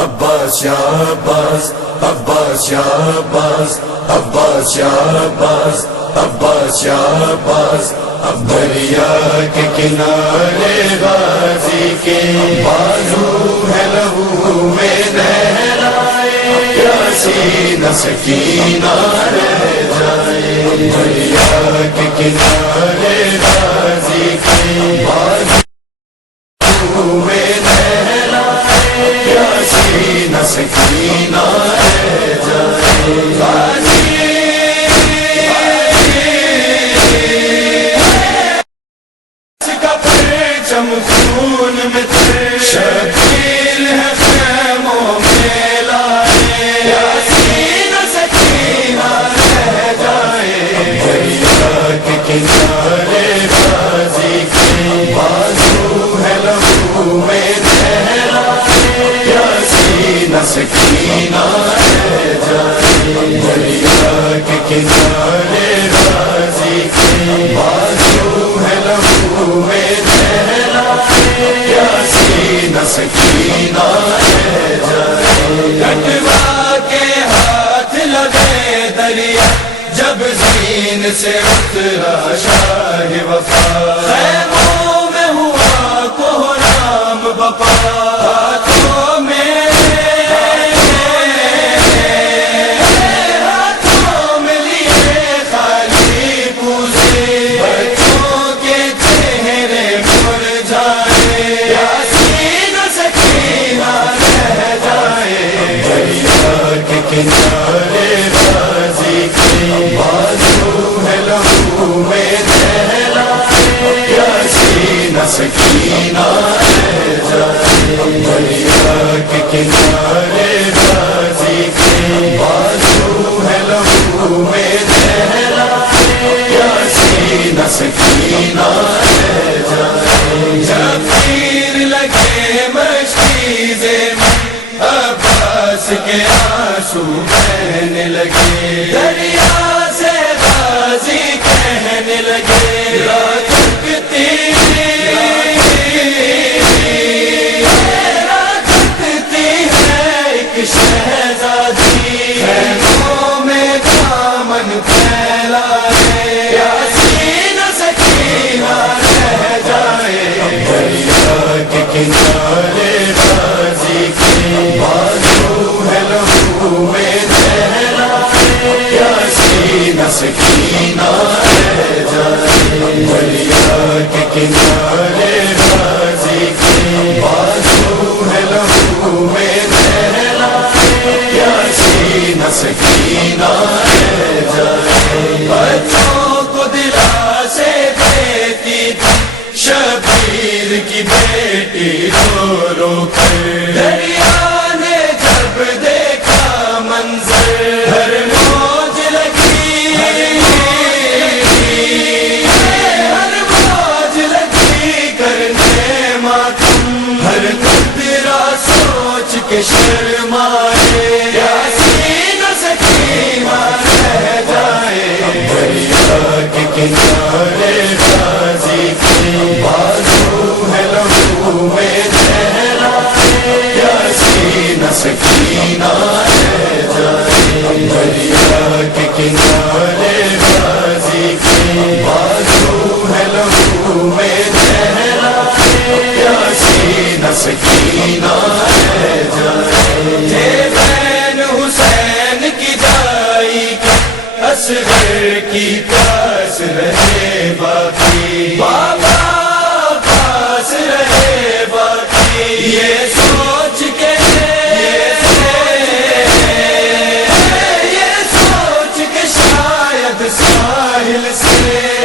عباس یا عباس، عباس یا عباس، عباس یا عباس، عباس یا عباس، اب دریا کے کنارے غازی کے بازو ہے لہو میں نہرائے، پیاسی نہ سکینہ رہ جائے، دریا کے کنارے غازی کے بازو میں نہرائے، پیاسی نہ سکینہ رہ جائے، خون میں شبیل ہے خیموں میں لائے، یاسین سکینہ رہ جائے، دریا کے کنارے غازی کے بازو ہے لہو میں نہرائے، یاسین سکینہ رہ جائے، دریا کے کنارے غازی کے بازو ہے لہو میں سکینہ رہ جائے، کٹوا کے ہاتھ لگے دریا جب زمین سے اترا شاہ وفا، خیموں میں ہوا کوہرام بپا، ہاتھوں میں لیے خالی پوزے، بچوں کے چہرے مرجھائے، کنارے غازی کے بازو ہے لہو میں نہرائے، یاسین سکینہ رہ جائے، دریا کے کنارے غازی کے بازو ہے لہو میں نہرائے، یاسین سکینہ رہ جائے، جب تیر لگے مشکیزے عباس کے آنسو بہنے لگے، دریا سے غازی کہنے لگے، راجکتی ہے ایک شہزادی، خیموں میں دامن پھیلائے، یاسین سکینہ رہ جائے، دریا کے کنارے غازی کے بازو ہے لہو میں نہرائے، یاسین سکینہ رہ جائے، دریا کے کنارے غازی کے بازو ہے لہو میں نہرائے، یاسین سکینہ رہ جائے، بچوں کو دلاسے دیتی تھی شبیر کی بیٹی رو رو کر، دریا نے جب دیکھا منظر ہر موج لگی، ہر موج لگی کرنے ماتم، ہر قطرہ سوچ کے شرمائے، یاسین سکینہ رہ جائے، دریا کے کنارے غازی کے بازو ہے لہو میں نہرائے، یاسین سکینہ رہ جائے، دریا کے کنارے غازی کے بازو ہے لہو میں نہرائے، یاسین سکینہ رہ جائے، بین حسین کی جائی اصغر کی پاس رہے باقی، بابا پاس رہے باقی، یہ سوچ کے شاید ساحل سے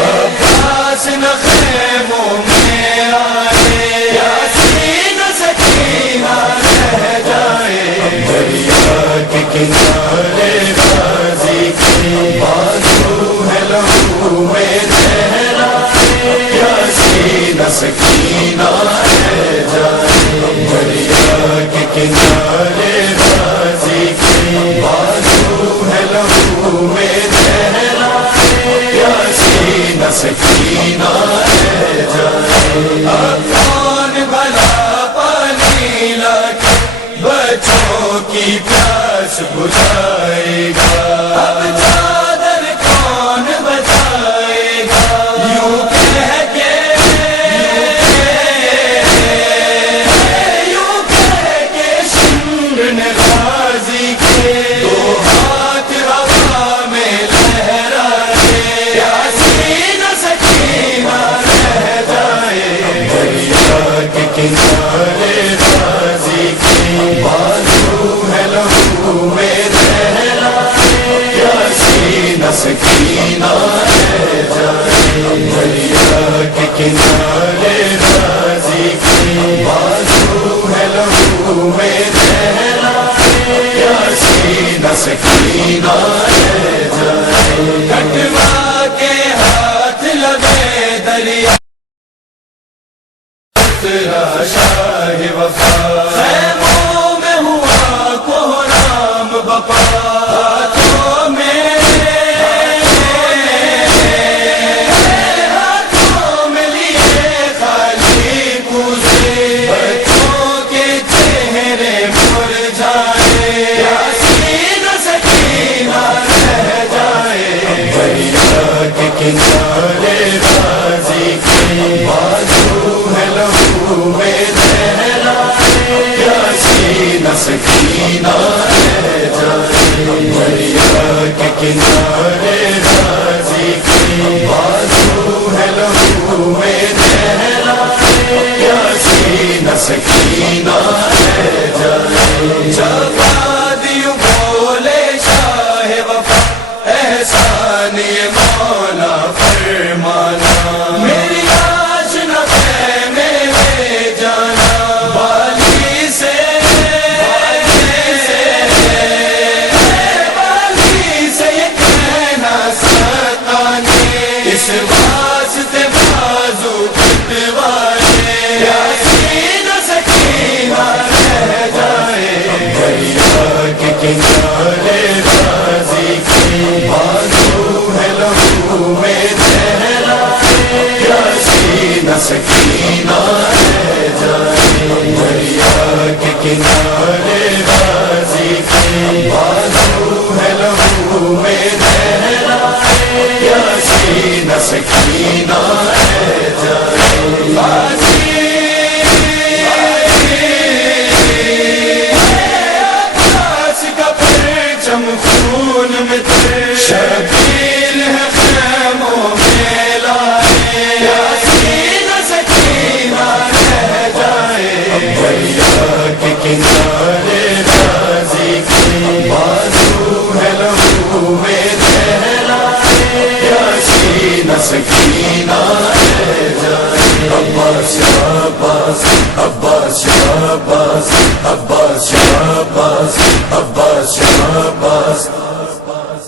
عباس نہ خیموں میں آئے، یاسین سکینہ رہ جائے، دریا کے کنارے غازی کے بازو ہے لہو میں نہرائے، یاسین سکینہ رہ جائے، دریا کے کنارے غازی کے بازو ہے لہو میں نہرائے، یاسین سکینہ رہ جائے، اب کون بھلا پانی لا کے بچوں کی پیاس بجھائے گا، اب چادر کون بچائے گا، یوں کہہ کے شمر نے غازی کے دو ہاتھ ہوا میں لہرائے، یاسین سکینہ رہ جائے، دریا کے کنارے غازی کے بازو ہے لہو میں دہلائے، یاسین سکینہ رہ جائے، دریا کے کنارے غازی کے بازو ہے لہو میں دہلائے، یاسین سکینہ رہ جائے، کٹوا کے ہاتھ لگے دریا شاہ وفا، خیموں میں ہوا کوہرام بپا، ہاتھوں میں لیے خالی پوچھے، بچوں کے چہرے مرجھائے، یاسین سکینہ رہ جائے، دریا کے کنارے غازی کے بازو ہے لہو میں دہلائے، یاسین سکینہ رہ جائے، دریا کے کنارے غازی کے بازو ہے لہو میں دہلائے، یاسین سکینہ رہ جائے، جواب یوں بولے شاہ وفا، احسان یہ مولا فرمانا، میری لاش نہ خیمے میں جانا، بالی سے یہ کہنا ستانے، اس واسطے بازو کٹوائے، یاسین سکینہ رہ جائے، دریا کے کنارے غازی کے بازو ہے لہو میں دہلائے، یاسین سکینہ رہ جائے، دریا کے کنارے غازی کے بازو ہے لہو میں دہلائے، یاسین سکینہ رہ جائے، غازی عباس کا پرچم خون میں تیرے، شبیل ہے خیموں میں لائے، یاسین سکینہ رہ جائے، دریا کے کنارے غازی کے بازو ہے لہو میں دہلائے، یاسین سکینہ رہ جائے، عباس عباس عباس عباس عباس عباس عباس عباس